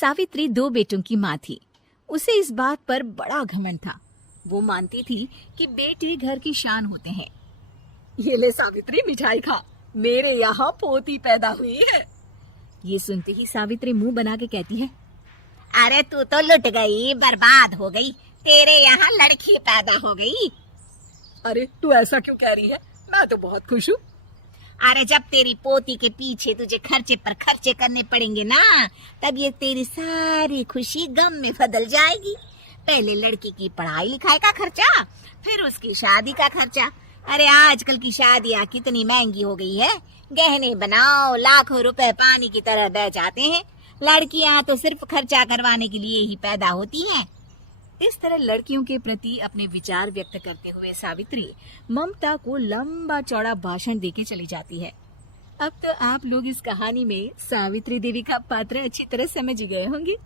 सावित्री 2 बेटों की माँ थी। उसे इस बात पर बड़ा घमंड था। वो मानती थी कि बेटे घर की शान होते हैं। ये ले सावित्री, मिठाई खा, मेरे यहाँ पोती पैदा हुई है। ये सुनते ही सावित्री मुंह बना के कहती है, अरे तू तो लुट गई, बर्बाद हो गई, तेरे यहाँ लड़की पैदा हो गई। अरे तू ऐसा क्यों कह रही है, मैं तो बहुत खुश हूँ। अरे जब तेरी पोती के पीछे तुझे खर्चे पर खर्चे करने पड़ेंगे ना, तब ये तेरी सारी खुशी गम में बदल जाएगी। पहले लड़की की पढ़ाई लिखाई का खर्चा, फिर उसकी शादी का खर्चा। अरे आजकल की शादियाँ कितनी महंगी हो गई है, गहने बनाओ, लाखों रुपए पानी की तरह बह जाते हैं। लड़कियां तो सिर्फ खर्चा करवाने के लिए ही पैदा होती हैं। इस तरह लड़कियों के प्रति अपने विचार व्यक्त करते हुए सावित्री ममता को लंबा चौड़ा भाषण देके चली जाती है। अब तो आप लोग इस कहानी में सावित्री देवी का पात्र अच्छी तरह समझ गए होंगे।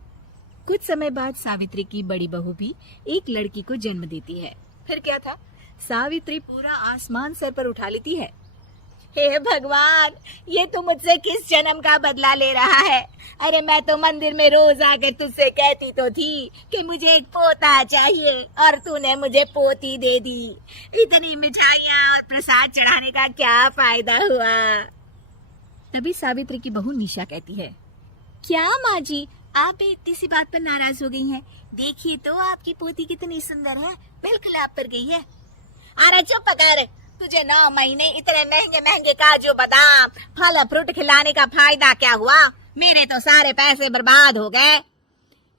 कुछ समय बाद सावित्री की बड़ी बहू भी एक लड़की को जन्म देती है। फिर क्या था, सावित्री पूरा आसमान सर पर उठा लेती है। हे भगवान, ये तू मुझसे किस जन्म का बदला ले रहा है? अरे मैं तो मंदिर में रोज आकर तुझसे कहती तो थी कि मुझे एक पोता चाहिए, और तूने मुझे पोती दे दी। इतनी मिठाइयाँ और प्रसाद चढ़ाने का क्या फायदा हुआ? तभी सावित्री की बहू निशा कहती है, क्या माँ जी, आप इतनी सी बात पर नाराज हो गई हैं? देखिए तो आपकी पोती कितनी सुंदर है, बिल्कुल आप पर गई है। अरे चुप कर, तुझे 9 महीने इतने महंगे महंगे काजू बादाम फल फ्रूट खिलाने का फायदा क्या हुआ? मेरे तो सारे पैसे बर्बाद हो गए।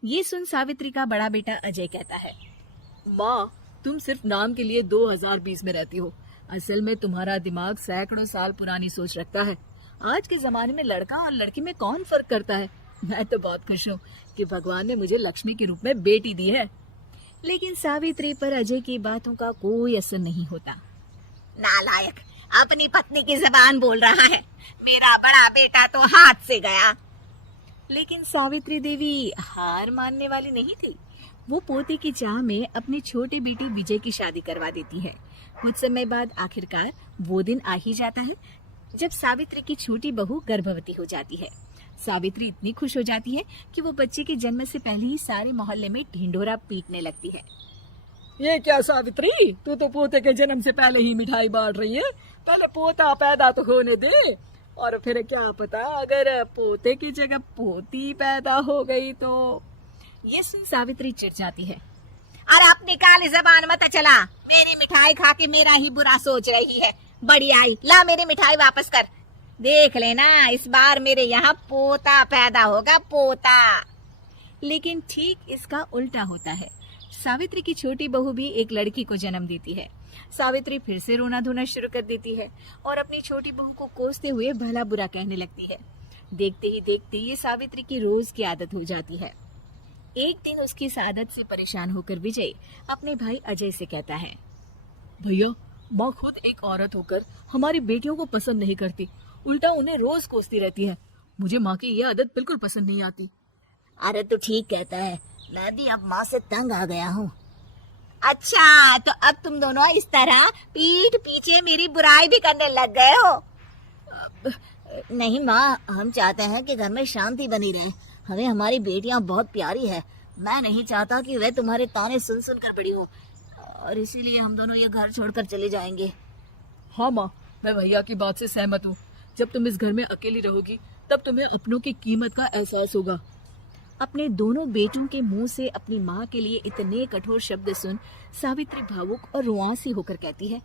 ये सुन सावित्री का बड़ा बेटा अजय कहता है, माँ, तुम सिर्फ नाम के लिए 2020 में रहती हो। असल में तुम्हारा दिमाग सैकड़ों साल पुरानी सोच रखता है। आज के जमाने में लड़का और लड़की में कौन फर्क करता है। मैं तो बहुत खुश हूँ कि भगवान ने मुझे लक्ष्मी के रूप में बेटी दी है। लेकिन सावित्री पर अजय की बातों का कोई असर नहीं होता। नालायक, अपनी पत्नी की जबान बोल रहा है। मेरा बड़ा बेटा तो हाथ से गया। लेकिन सावित्री देवी हार मानने वाली नहीं थी। वो पोते की चाह में अपने छोटे बेटे विजय की शादी करवा देती है। कुछ समय बाद आखिरकार वो दिन आ ही जाता है जब सावित्री की छोटी बहू गर्भवती हो जाती है। सावित्री इतनी खुश हो जाती है कि वो बच्चे के जन्म से पहले ही सारे मोहल्ले में ढिंढोरा पीटने लगती है। ये क्या सावित्री, तू तो पोते के जन्म से पहले ही मिठाई बांट रही है। पहले पोता पैदा तो होने दे, और फिर क्या पता अगर पोते की जगह पोती पैदा हो गई तो। ये सुन सावित्री चिढ़ जाती है। अरे अपनी काली जबान मत चला, मेरी मिठाई खा के मेरा ही बुरा सोच रही है। बड़ी आई, ला मेरी मिठाई वापस कर। देख लेना, इस बार मेरे यहाँ पोता पैदा होगा, पोता। लेकिन ठीक इसका उल्टा होता है। सावित्री की छोटी बहू भी एक लड़की को जन्म देती है। सावित्री फिर से रोना धोना शुरू कर देती है और अपनी छोटी बहू को कोसते हुए भला बुरा कहने लगती है। देखते ही देखते ये सावित्री की रोज की आदत हो जाती है। एक दिन उसकी इस आदत से परेशान होकर विजय अपने भाई अजय से कहता है, भैया, माँ खुद एक औरत होकर हमारी बेटियों को पसंद नहीं करती, उल्टा उन्हें रोज कोसती रहती है। मुझे माँ की ये आदत बिल्कुल पसंद नहीं आती। अरे तू ठीक कहता है, मैं भी अब माँ से तंग आ गया हूँ। अच्छा, तो अब तुम दोनों इस तरह पीठ पीछे मेरी बुराई भी करने लग गए हो? नहीं माँ, हम चाहते हैं कि घर में शांति बनी रहे। हमें हमारी बेटियाँ बहुत प्यारी है। मैं नहीं चाहता कि वे तुम्हारे ताने सुन सुन कर बड़ी हो, और इसीलिए हम दोनों ये घर छोड़कर चले जाएंगे। हाँ माँ, मैं भैया की बात से सहमत हूँ। जब तुम इस घर में अकेली रहोगी तब तुम्हें अपनों की कीमत का एहसास होगा। अपने दोनों बेटों के मुंह से अपनी माँ के लिए इतने कठोर शब्द सुन सावित्री भावुक और रुआंसी होकर कहती है,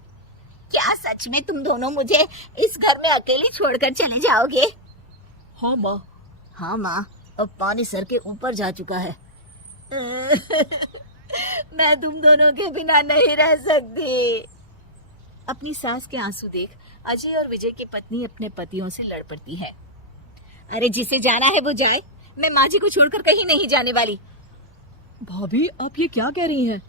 क्या सच में तुम दोनों मुझे इस घर में अकेली छोड़कर चले जाओगे? हाँ माँ। हाँ माँ, अब पानी सर के ऊपर जा चुका है। मैं तुम दोनों के बिना नहीं रह सकती। अपनी सास के आंसू देख अजय और विजय की पत्नी अपने पतियों से लड़ पड़ती है। अरे जिसे जाना है वो जाए, मैं माँ जी को छोड़कर कहीं नहीं जाने वाली। भाभी, आप ये क्या कह रही हैं?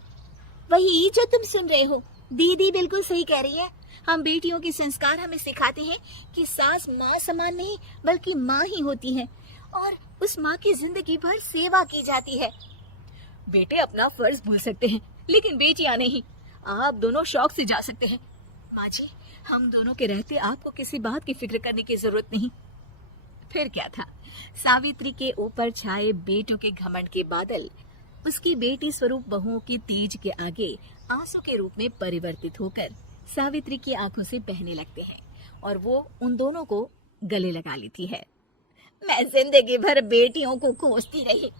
वही जो तुम सुन रहे हो, दीदी बिल्कुल सही कह रही है। हम बेटियों के संस्कार हमें सिखाते हैं कि सास माँ समान नहीं बल्कि माँ ही होती है, और उस माँ की जिंदगी भर सेवा की जाती है। बेटे अपना फर्ज भूल सकते हैं, लेकिन बेटियां नहीं। आप दोनों शौक से जा सकते हैं। माँ जी, हम दोनों के रहते आपको किसी बात की फिक्र करने की जरूरत नहीं। फिर क्या था, सावित्री के ऊपर छाए बेटों के घमंड के बादल उसकी बेटी स्वरूप बहुओं की तीज के आगे आंसू के रूप में परिवर्तित होकर सावित्री की आंखों से बहने लगते हैं और वो उन दोनों को गले लगा लेती है। मैं जिंदगी भर बेटियों को कोसती रही,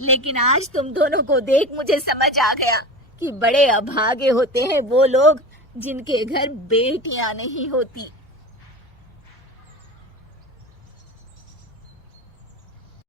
लेकिन आज तुम दोनों को देख मुझे समझ आ गया कि बड़े अभागे होते हैं वो लोग जिनके घर बेटियां नहीं होती।